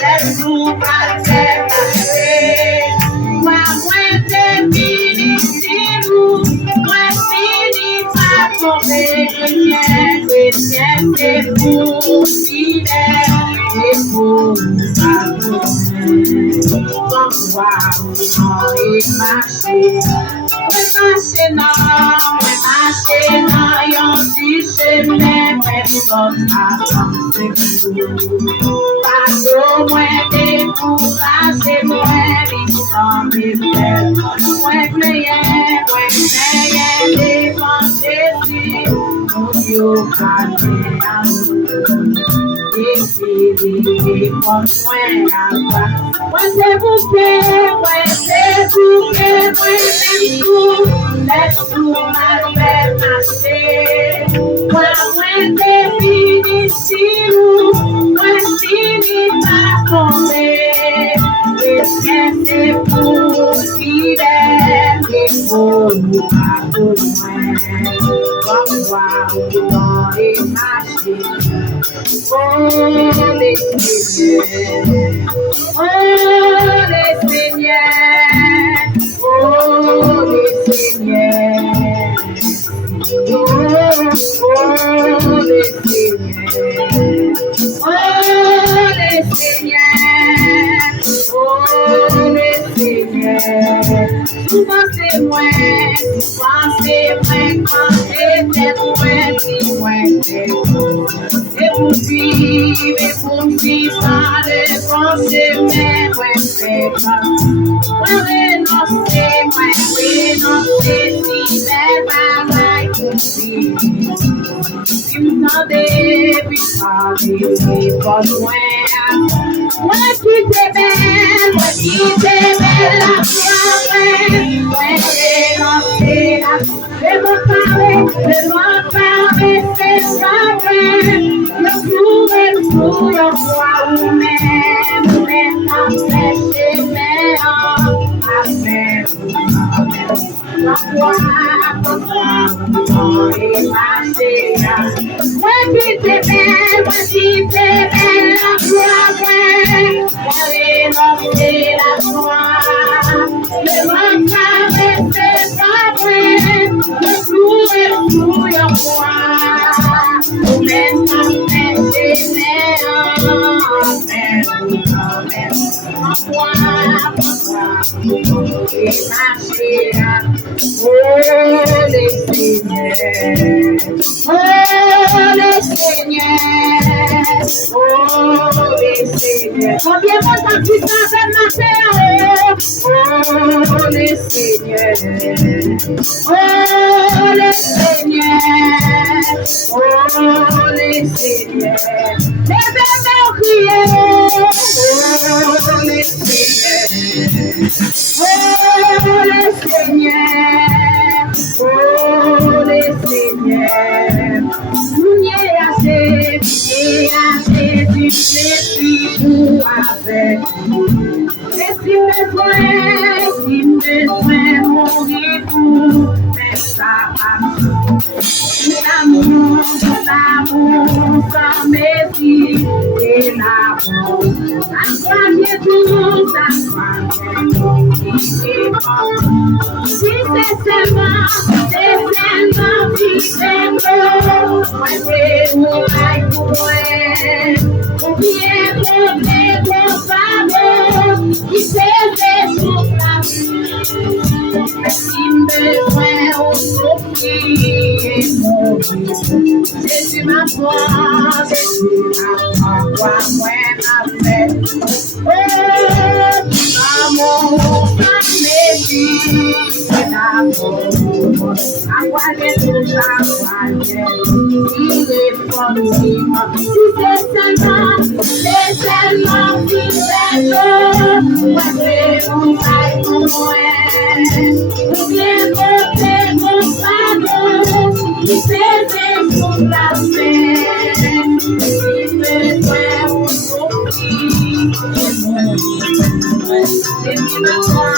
laisse-nous parler passer. Moi, te fini si nous, moi, fini par tomber, chrétien, c'est pour fidèle, et pour pardonner. Comme toi, et marcher. Marcher dans yon petit chemin, personne n'avance plus. Pas au moins décourager, moins vivant mes frères, moins prier, devant Jésus, mon Dieu, calme à nous. Et comme moi, moi c'est vous que, moi c'est vous que, moi c'est tout, laisse-nous mal faire marcher. Moi c'est fini si nous, moi fini par tomber. Et c'est pour fidèle et pour nous pardonner. Comme voir dans les marchés. Oh les Seigneurs, oh les Seigneurs, oh les Seigneurs, oh les Seigneurs, oh les Seigneurs, oh les Seigneurs. Souvent c'est moi quand j'étais loin, si loin t'es loin. Et pour vivre par le bon chemin, ouais, c'est pas. Ouais, renoncer, si belle bagaille pour vivre. Si m'entendez, puis parler, pas loin. Ouais, qui t'es belle, la soirée. Ouais, renoncer, c'est mon parler, c'est pas vrai. Le pour le roi ou même empêcher mais la foi et marcher. Moi qui t'es belle, la gloire, renoncer la joie. Le mental c'est pas vrai, le pour le roi. Ou même empêcher et marcher. Oh les Seigneurs, oh les Seigneurs, oh les Seigneurs. Combien de temps tu t'as fait matin? Oh les Seigneurs, oh les Seigneurs, oh les Seigneurs. Les bébés crier, oh les Seigneurs, oh les Seigneurs, oh les Seigneurs. Nous y assez, tu sais tout avec nous. Et si besoin mourir pour faire ça à nous. L'amour sans mépris et l'amour. La croyez tout, la croyez si c'est seulement qui t'aime, ou bien ton faveur qui s'est sous la vie. Si besoin au souffrir et mourir, Jésus ma foi, moi ma fête. Oh, amour, c'est l'amour, à quoi les tout à quoi il est formidable. Si c'est seulement qui fait moi je vous aille pour moi, ou bien côté mon pardon, qui fait pour la paix, si besoin vous souffrir, et ma foi,